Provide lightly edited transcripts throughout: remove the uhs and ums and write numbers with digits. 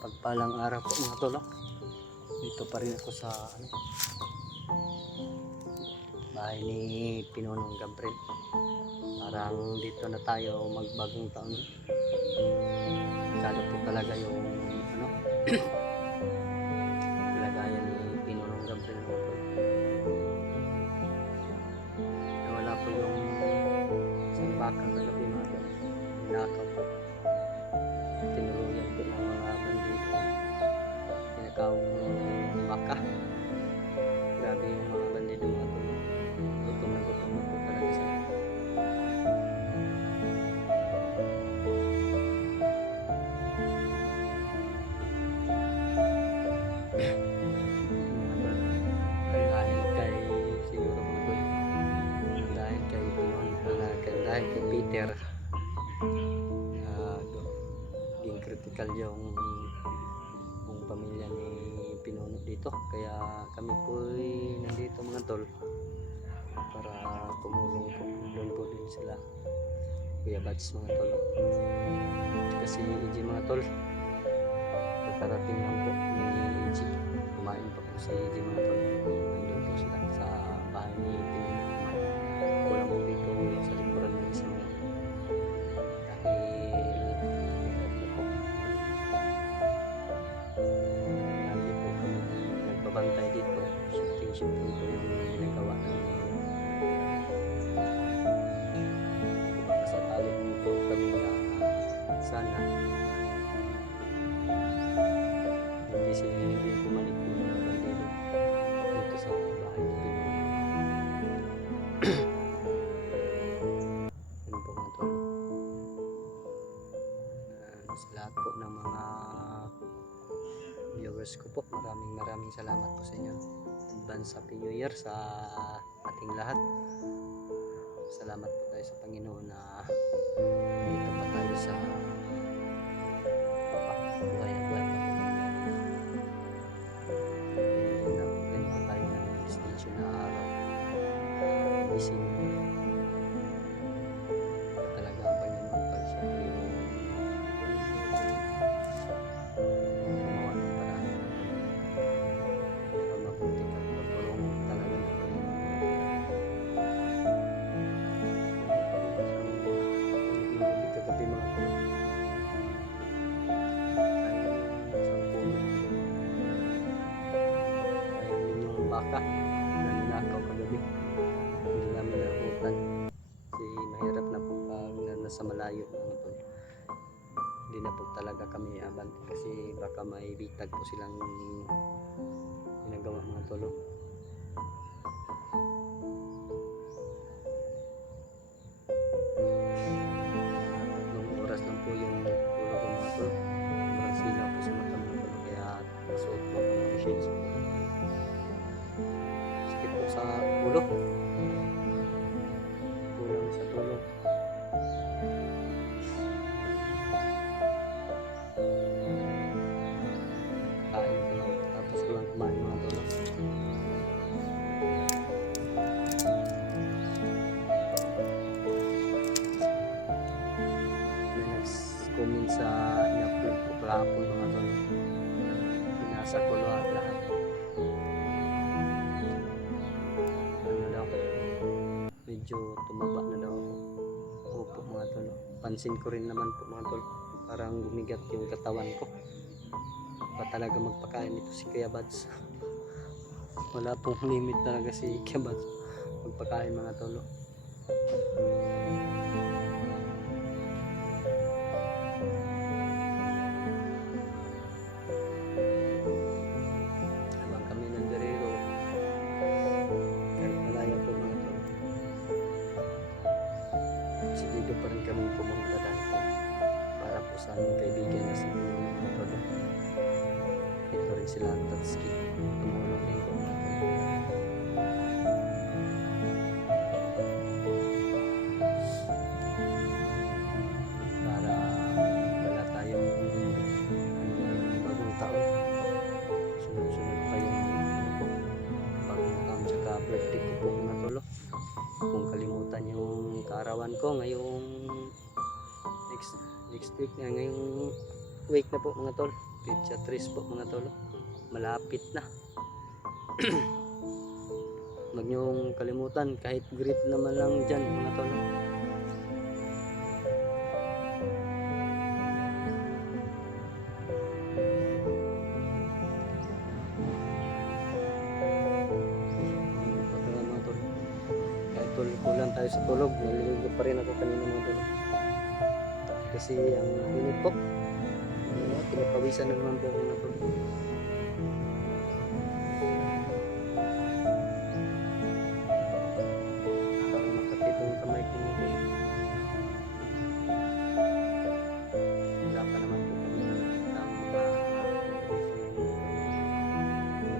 Mapagpalang araw po mga tol. Dito pa rin ako sa bahay ni Pinonong Gabriel. Parang dito na tayo magbagong taon. Kado po talaga yung kalagayan ni Pinonong Gabriel mga tol. Nawala po yung isang baka kagabi mga tol. Nakaw po. Tinuluyan po ng mga bandido. Tinakawang baka. Grabe yung mga bandido mga tol. Gutom na po talaga sila. Dahil kay Peter naging critical yung pamilya ni Pinono dito, kaya kami po nandito mga tol para tumulong po. Doon po din sila Kuya Bats mga tol, kasi EG mga tol nakarating lang po ni EG, kumain pa po si EG mga tol. Nandun po sila sa bahay ni Pinono. Wala mo dito sa likuran ng isang dahil lagi po kami nagbabantay dito. Shifting po yung ginagawa sa tali po kami na sana hindi bumalik yung mga bandido dito sa bahay ni Pinono. Sa lahat po ng mga viewers ko po, maraming salamat po sa inyo. Advance Happy New Year sa ating lahat. Salamat po tayo sa Panginoon na dito pa tayo sa buhay at buhay pa po. Pinigyan po tayo ng extension na araw. Gising talaga ang Panginoon pag siya po yung gumawa ng paraan para mabuti at magpulong talaga ng Panginoon. Hindi kagabi mga tulong tayo isang puno tayo yung baka na ninakaw kagabi. Hindi namin naabutan kasi mahirap na po pag nasa malayo mga tol. Hindi na po talaga kami abante kasi baka may bitag po silang ginagawa mga tol. Tatlong oras lang po yung tulog ko mga tol. Sobrang sila po sa mata mga tol, kaya nasuot po ako ng shades. Sakit po sa ulo, kulang sa tulog. Kain ko lang, tapos ko lang kumain mga tol. May nag-comment sa in-upload ko kahapon mga tol. Pinasa ko lahat. Ano daw, medyo tumaba na daw ako. Opo mga tol. Pansin ko rin naman po mga tol, parang gumigat yung katawan ko. Pa talaga magpakain ito si Kuya Bads. Wala pong limit talaga si Kuya Bads magpakain mga tol. Habang kami nagdarero kahit malayo po mga tol, dito pa rin kami pumunta dahil para po sa aming kaibigan na si mga tol. Ito rin sila ang Tatsuki, tumulong din po mga tol. Para wala tayong bagong taon, sunod pa yung bagong taon tsaka birthday ko po mga tol. Kung kalimutan yung kaarawan ko ngayong next week na, ngayong week na po mga tol. Pizza 3 po mga tol. Malapit na. Huwag niyong kalimutan kahit greet naman lang dyan mga tol. Mga tol. Kahit kulang tayo sa tulog, naliligo pa rin ako kanina mga tol. Kasi ang init po. Pinapawisan na naman po ako mga tol. Parang makapitong kamay ko mga tol. Wala pa naman po kami ang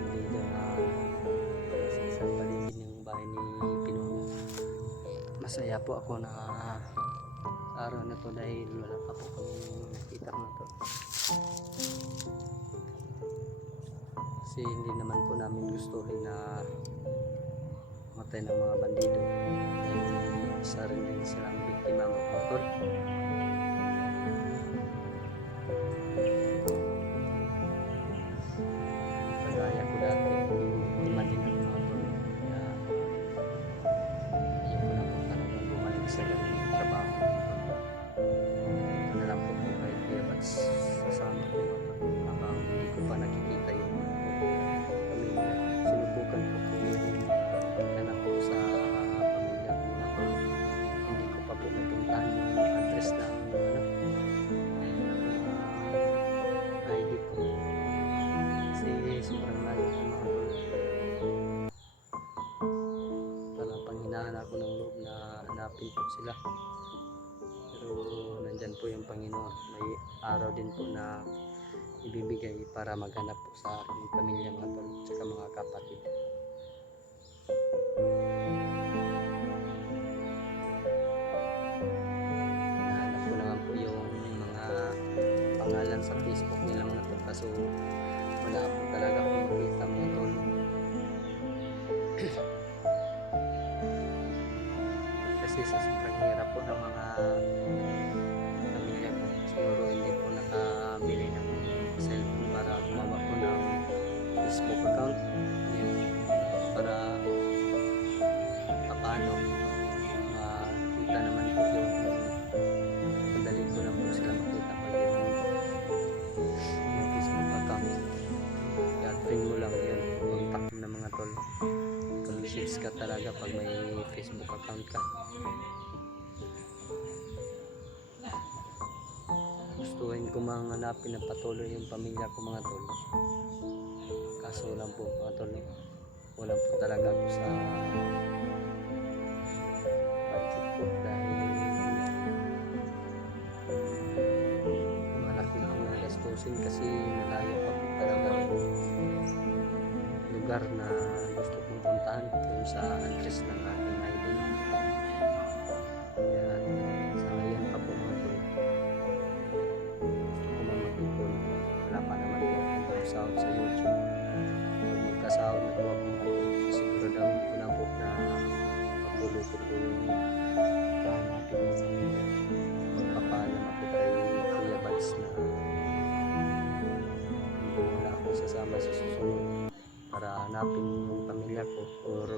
dito na sa isang paligid ng bahay ni Pinuno. Masaya po ako na araw na to dahil wala pa po kami nakita mga tol. Kasi hindi naman po namin gustuhin na matay ng mga bandido dahil isa rin din silang biktima mga tol. Kagaya ko dati, biktima din ang mga tol. Kaya ayaw ko na po talaga bumalik sa ganung trabaho. Ito na lang po po kahit kaya ba't sasama ko habang hindi ko pa nakikita yung pamilya. Sinubukan ko po yung hanap ko sa pamilya ko na po. Hindi ko pa po napuntahan yung address ng ID ko. Kasi sobrang layo ko mga tol. Parang panghinahan ako ng loob na hanapin po sila. Pero nandyan po yung Panginoon. May araw din po na ibibigay para maghanap po sa aking pamilya mga tol at saka mga kapatid. Nahanap ko naman po yung mga pangalan sa Facebook nila mga tol, kaso wala po talaga akong makita mga tol. Kasi sa sobrang hirap po ng mga pamilya ko, siguro hindi po nakabili ng cellphone para gumawa po ng Facebook account yung para paano makita naman po yung madali ko lang po sila makita pag yung Facebook account. Kaya friend mo lang yun, contact mo na mga tol. Message ka talaga pag may Facebook account ka. Gustuhin ko mga hanapin na patuloy yung pamilya ko mga tol. Kaso lang po mga tol, wala po talaga ako sa budget po dahil malaki po ang gastusin kasi malayo pa po talaga yung lugar na gusto kong puntahan yung sa address ng aking ID. Kaya sa ngayon pa po mga tol, gusto ko mag-ipon. Wala pa naman po akong sahod sa YouTube. Pag magkasahod na po ako mga tol, siguradawin ko na po na patuloy ko po yung kahanapin mo sa mga magpapaalam ako kay Kuya Bads na hindi na ako sasama sa susunod para hanapin yung pamilya ko, or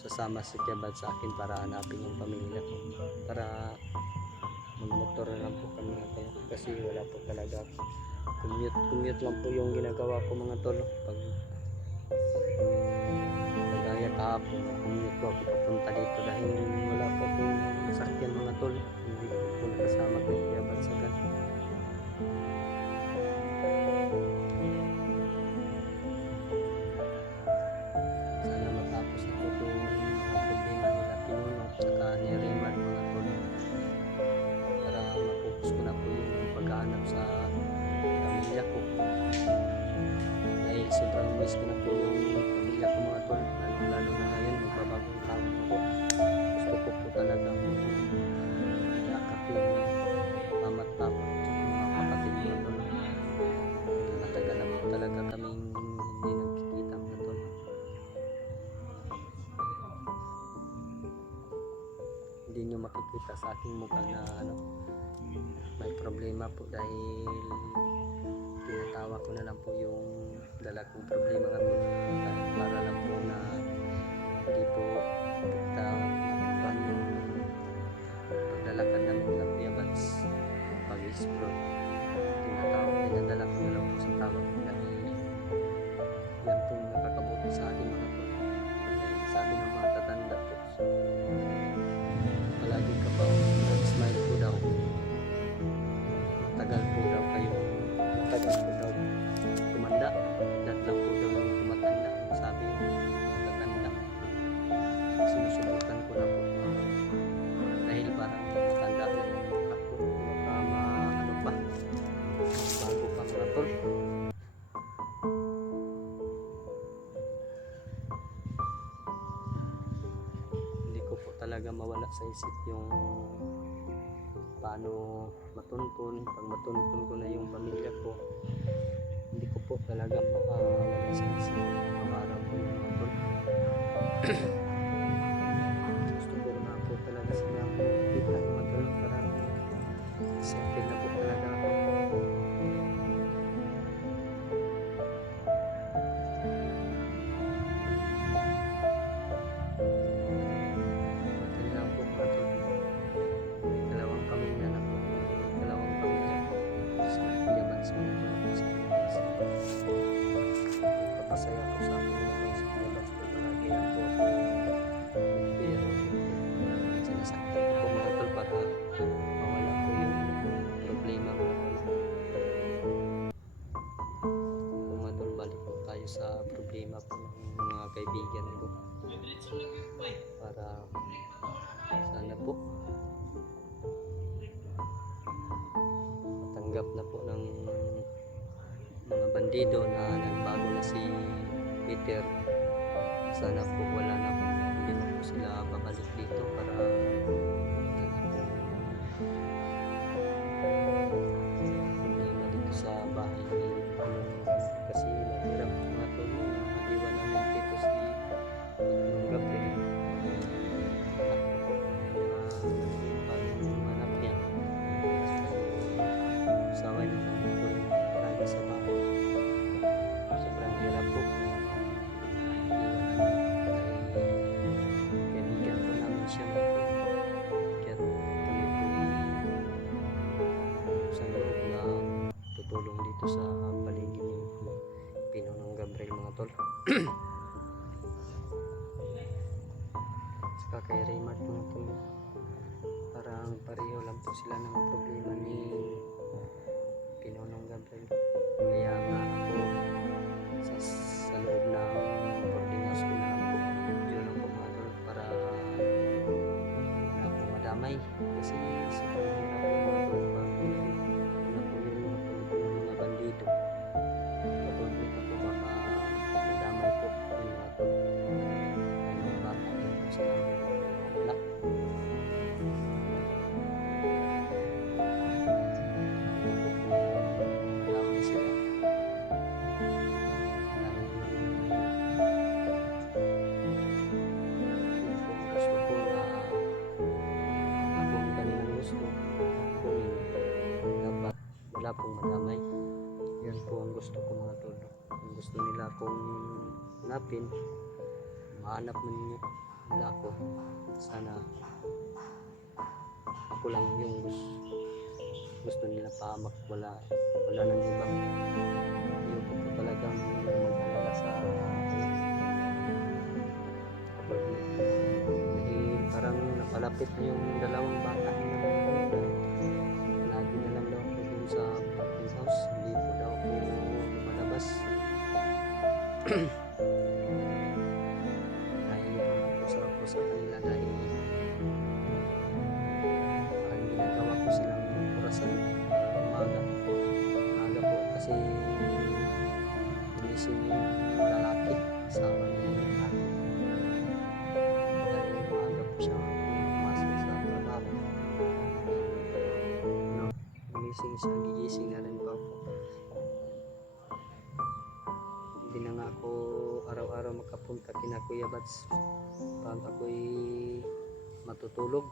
sasama si Kuya Bads sa akin para hanapin yung pamilya ko, para magmotor na lang po kami mga tol. Kasi wala po talaga commute lang po yung ginagawa ko mga tol. Pag kagaya kahapon, commute po ako papunta dito dahil wala po akong sakyan mga tol. Hindi po nakasama ko yung Kuya Bads agad. Sana matapos na po itong mga problema nila Pinuno at saka ni Raymond mga tol, para mapokus ko na po yung paghahanap sa pamilya ko. Dahil sobrang miss ko na po yung pamilya ko mga tol, lalo na ngayon magbabagong taon ako. Gusto ko po talagang yakap yung mama at papa at saka mga kapatid mga tol. Matagal na po talaga kaming hindi nagkikita mga tol. Hindi nyo makikita sa aking mukha na may problema po dahil Tinatawa ko na lang po yung dala kong problema nga po, para lang po na hindi po napitan yung paglalakad namin lang Kuya Bats pag-explore. Dinadala ko na lang po sa tawag dahil yan pong nakakabuti sa akin mga po. Sabi ng mga tatanda po, so palagi ka pa nag-smile po daw, matagal po daw tumanda, dat lang po daw yung tumatanda, sabi yung tatanda. Sinusubukan ko na po dahil parang matanda na yung ako, ano pa, bago pa mga tol. Hindi ko po talaga mawala sa isip yung paano matuntun. Pag matuntun ko na yung pamilya ko, hindi ko po talaga makawala sa isip pangarap ko yung mga tol. Gusto ko na po talaga sila kita mga tol, para settle na po talaga ako. Buti lang po mga tol, dalawang pamilya na po, dalawang pamilya po sa Kuya Bats mga tol, sa Kuya Bats. Papasaya ko sa akin mga tol, sa Kuya Bats po, palagi lang po ako pero sinasaktan ko po mga tol para mawala po yung problema mga tol. Kung mga tol, balik po tayo sa problema po ng mga kaibigan ko, para sana po matanggap na po ng mga bandido na nagbago na si Peter. Sana po wala na po, hindi na po sila babalik dito para problema dito sa bahay ni kasi mahirap mga tol na iwan namin dito si Pinonong Gabriel. Pag-manap niya, usawa niya nandun lagi sa bahay. Sobrang hirap po na iwan namin dahil kaibigan po namin siya mga tol. Kaya kami po sa loob na tutulong dito sa paligid ni Pinonong Gabriel mga tol. Saka kay Raymart mga tol, parang pareho lang po sila ng problema ni Pinonong Gabriel. Kaya nga ako sa loob ng boarding house ko na lang po, yun lang po mga tol, para wala po madamay kasi sobrang hirap po mga tol pag wala po yung napulog ng mga bandido. Kapag dito po baka madamay po yung mga tol, ay mga bata din po sila wala. Madamay sila dahil yun po gusto ko na ako ang kanilang gusto kung dapat wala pong madamay. Yan po ang gusto ko mga tol. Kung gusto nila kung hanapin, mahanap man nila ako, sana ako lang yung gusto nila pahamak, wala nang iba. Yun po talagang mag-alala sa kapag dahil parang napalapit na yung dalawang bata nila mga tol. Lagi na lang daw ako dun sa boarding house, hindi po daw ako lumalabas. Nahiya na po sa kanila dahil parang ginagawa ko silang orasan umaga po kasi gumising yung lalaki kasama ni ate dahil umaga po siya pumasok sa trabaho. No, gumising siya, gigising na rin po ako. Hindi na nga ako araw-araw makapunta kina Kuya Bats. Pag ako'y matutulog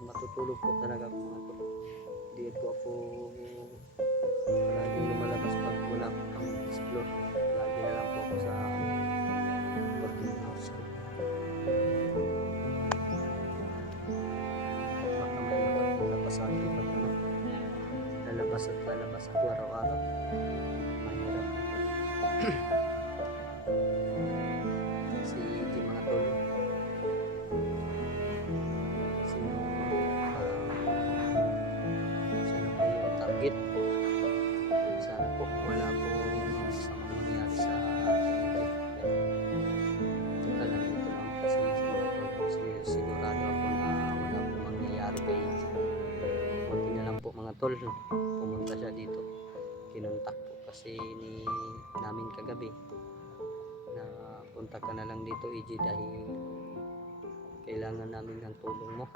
po talaga ako mga tol. Hindi po ako palaging lumalabas pag wala po kami labas at lalabas ako araw-araw. Mahirap. Si EJ mga tol. Sino siya na po yung target. Sana po wala po masamang mangyari sa akin. Total lang ito lang po si EJ mga tol. Sigurado ako na wala po mangyayari kay EJ. Buti na lang po mga tol, pumunta siya dito. Kinontak po kasi namin kagabi na punta ka na lang dito EJ dahil kailangan namin ng tulong mo.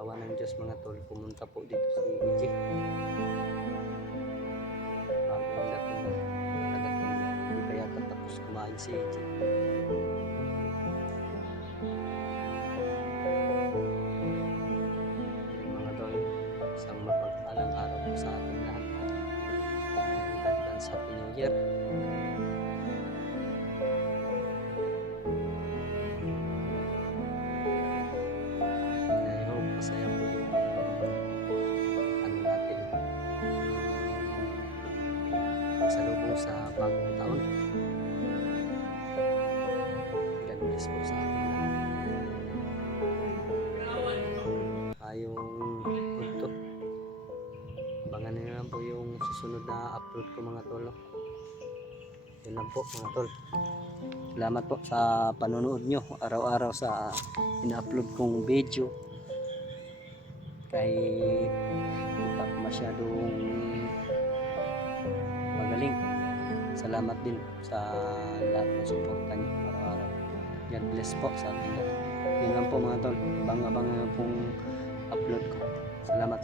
Awa ng Diyos mga tol, pumunta po dito si EJ. Bago dating talagang hindi pa yata tapos kumain si EJ. Mga tol, isang mapagpalang araw po sa ating lahat. Advance Happy New Year. I hope masaya po yung ano natin pagsalubong sa bagong taon. God bless po sa ating lahat. Yung punto. Abangan nyo lang po yung susunod na upload ko mga tol. Yun lang po mga tol. Salamat po sa panonood nyo araw-araw sa ina-upload kong video. Kahit hindi pa masyadong magaling. Salamat din sa lahat ng suporta nyo araw-araw. God bless po sa ating lahat. Yun lang po mga tol. Abang-abang pong upload ko. Salamat.